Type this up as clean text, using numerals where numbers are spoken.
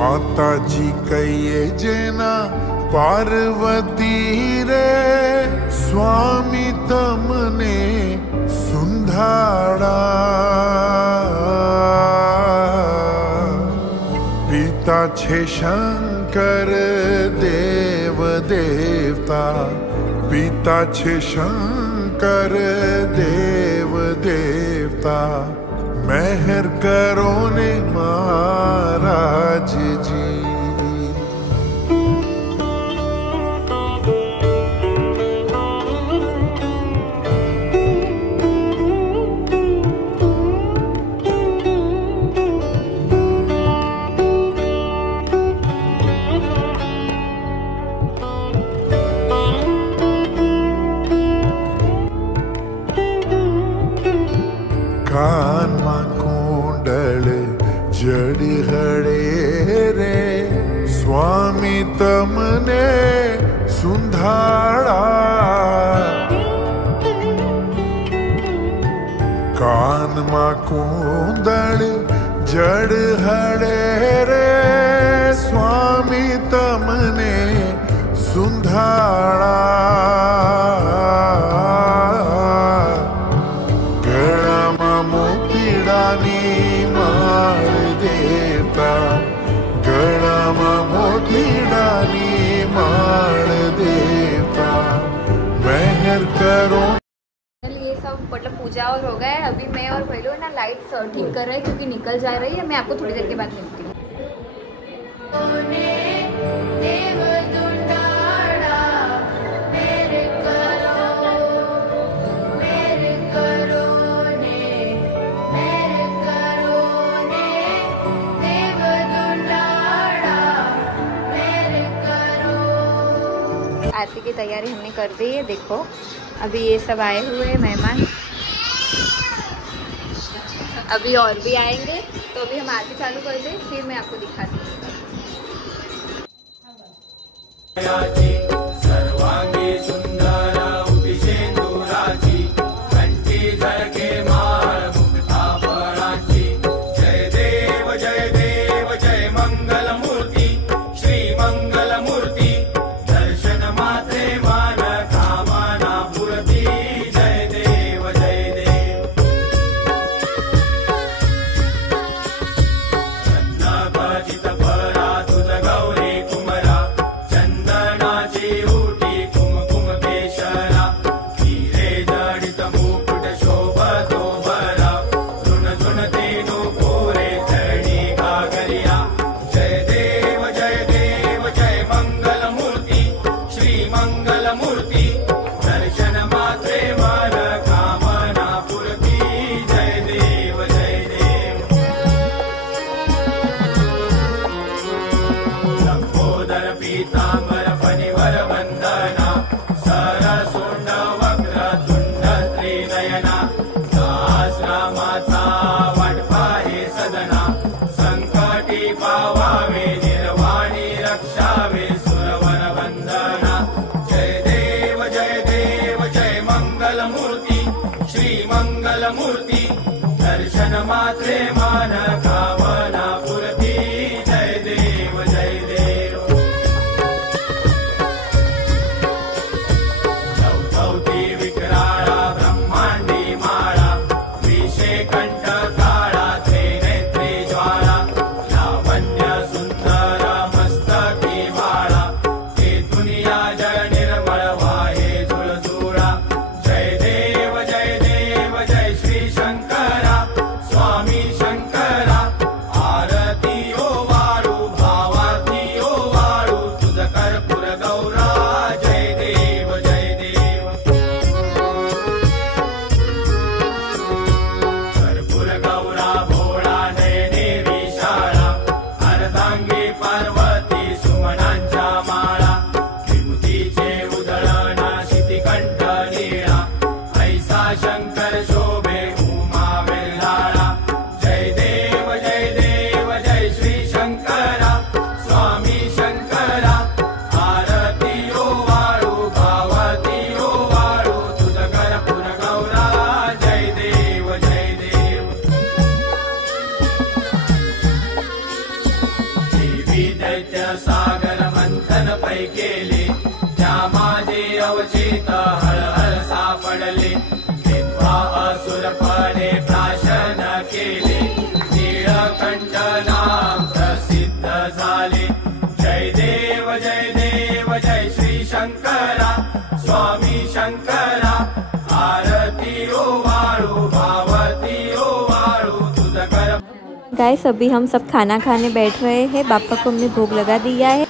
माताजी कहिए जेना पार्वती रे स्वामी तमने सुंधाड़ा। पिता छे शंकर देव देवता, पिता छे शंकर देव देवता, मेहर करो ने महाराज जी। कान मां कुंडल जड़ी हड़े रे स्वामी तमने सुंधाड़ा। कान मां कुंडल जड़ हड़े रे स्वामी तमने सुंधाड़ा। माळ देवता, गळामा मोतीडानी माळ देवता, मेहर करो। ये सब मतलब पूजा और हो गया है। अभी मैं और भैलो ना लाइट ठीक कर रहे हैं क्योंकि निकल जा रही है। मैं आपको थोड़ी देर के बाद मिलती हूँ। आरती की तैयारी हमने कर दी है। देखो अभी ये सब आए हुए हैं मेहमान, अभी और भी आएंगे तो अभी हम आरती चालू कर दें, फिर मैं आपको दिखाती हूँ। मूर्ति दर्शन मात्रे मान कामना पूर्ति। जय देव जय देव। चौथौती विकराळा ब्रह्मांडी माळा, विषे कंठ काळा, त्रिनेत्री ज्वाला। दैत्य सागर मंथन पै केले त्या माझे अवचित हळहळ सापडले विद्वा असुर पडे प्राशन केले नीळकंठ नाम प्रसिद्ध झाले जय देव जय श्री शंकरा स्वामी शंकरा आरती ओ वाळू भावती ओ वाळू तुझ कर। गाइस अभी हम सब खाना खाने बैठ रहे हैं। बापा को हमने भोग लगा दिया है।